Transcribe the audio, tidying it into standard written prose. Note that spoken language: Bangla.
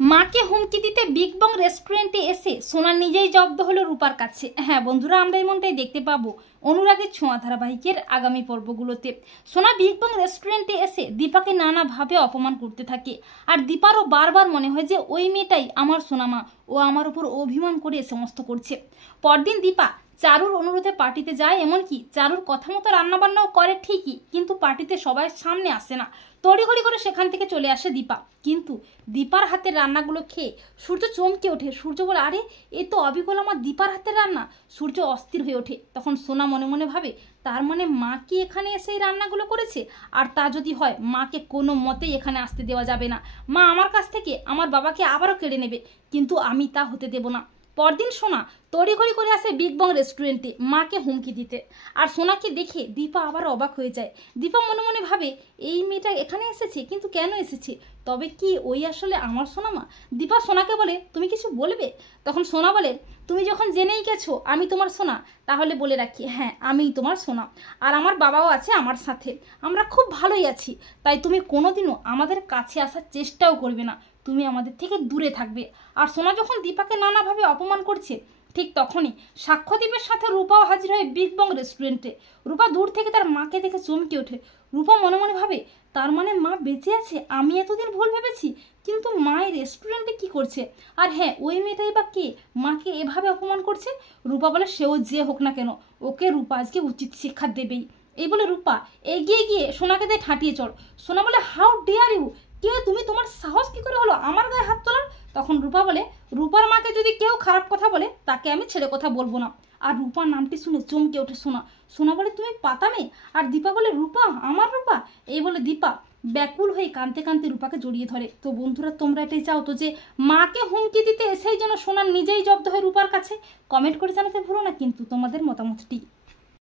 মাকে হুমকি দিতে বিগ বং রেস্টুরেন্টে এসে সোনা নিজেই জব্দ হলো রূপার কাছে। হ্যাঁ বন্ধুরা, আমরা এমনটাই দেখতে পাবো অনুরাগের ছোঁয়া ধারাবাহিকের আগামী পর্বগুলোতে। সোনা বিগ বং রেস্টুরেন্টে এসে দীপাকে নানাভাবে অপমান করতে থাকে, আর দীপারও বারবার মনে হয় যে ওই মেয়েটাই আমার সোনামা, ও আমার উপর অভিমান করে এ সমস্ত করছে। পরদিন দীপা চারুর অনুরোধে পার্টিতে যায়, এমনকি চারুর কথা মতো রান্নাবান্নাও করে ঠিকই, কিন্তু পার্টিতে সবাই সামনে আসে না। তড়িঘড়ি করে সেখান থেকে চলে আসে দীপা, কিন্তু দীপার হাতের রান্নাগুলো খেয়ে সূর্য চমকে ওঠে। সূর্য বলে, আরে এ তো অবিকল আমার দীপার হাতের রান্না। সূর্য অস্থির হয়ে ওঠে। তখন সোনা মনে মনে ভাবে, তার মানে মা কি এখানে এসে এই রান্নাগুলো করেছে? আর তা যদি হয়, মাকে কোনো মতেই এখানে আসতে দেওয়া যাবে না। মা আমার কাছ থেকে আমার বাবাকে আবারও কেড়ে নেবে, কিন্তু আমি তা হতে দেব না। পরদিন সোনা তড়িঘড়ি করে আসে বিগ বং রেস্টুরেন্টে মাকে হুমকি দিতে, আর সোনাকে দেখে দীপা আবার অবাক হয়ে যায়। দীপা মনে মনে ভাবে, এই মেয়েটা এখানে এসেছে, কিন্তু কেন এসেছে? তবে কি ওই আসলে আমার সোনামা? দীপা সোনাকে বলে, তুমি কিছু বলবে? তখন সোনা বলে, তুমি যখন জেনেই গেছো আমি তোমার সোনা, তাহলে বলে রাখি, হ্যাঁ আমিই তোমার সোনা, আর আমার বাবাও আছে আমার সাথে। আমরা খুব ভালোই আছি, তাই তুমি কোনোদিনও আমাদের কাছে আসার চেষ্টাও করবে না, তুমি আমাদের থেকে দূরে থাকবে। আর সোনা যখন দীপাকে নানাভাবে অপমান করছে, ঠিক তখনই সাক্ষ্যদীপের সাথে রূপাও হাজির হয় বিগ বং রেস্টুরেন্টে। রূপা দূর থেকে তার মাকে দেখে চমকে ওঠে। রূপা মনে মনে ভাবে, তার মানে মা বেঁচে আছে, আমি এতদিন ভুল ভেবেছি। কিন্তু মা এই রেস্টুরেন্টে কি করছে? আর হ্যাঁ, ওই মেয়েটাই বা কে মাকে এভাবে অপমান করছে? রূপা বলে, সেও যে হোক না কেন, ওকে রূপা আজকে উচিত শিক্ষা দেবেই। এই বলে রূপা এগিয়ে গিয়ে সোনাকে দিয়ে ঠাটিয়ে চড়। সোনা বলে, হাউ ডেয়ার ইউ, কে তুমি? তোমার সাহস কি করে হলো আমার গায়ে হাত তোলার? তখন রূপা বলে, রূপার মাকে যদি কেউ খারাপ কথা বলে তাকে আমি ছেড়ে কথা বলবো না। আর রূপার নামটি শুনে চমকে ওঠে সোনা। সোনা বলে, তুমি পাতা মেয়ে? আর দীপা বলে, রূপা? আমার রূপা? এই বলে দীপা ব্যাকুল হয়ে কাঁদতে কাঁদতে রূপাকে জড়িয়ে ধরে। তো বন্ধুরা, তোমরা এটাই চাও তো যে মাকে হুমকি দিতে এসেই যেন সোনা নিজেই জব্দ হয় রূপার কাছে? কমেন্ট করে জানাতে ভুলো না কিন্তু তোমাদের মতামতটি।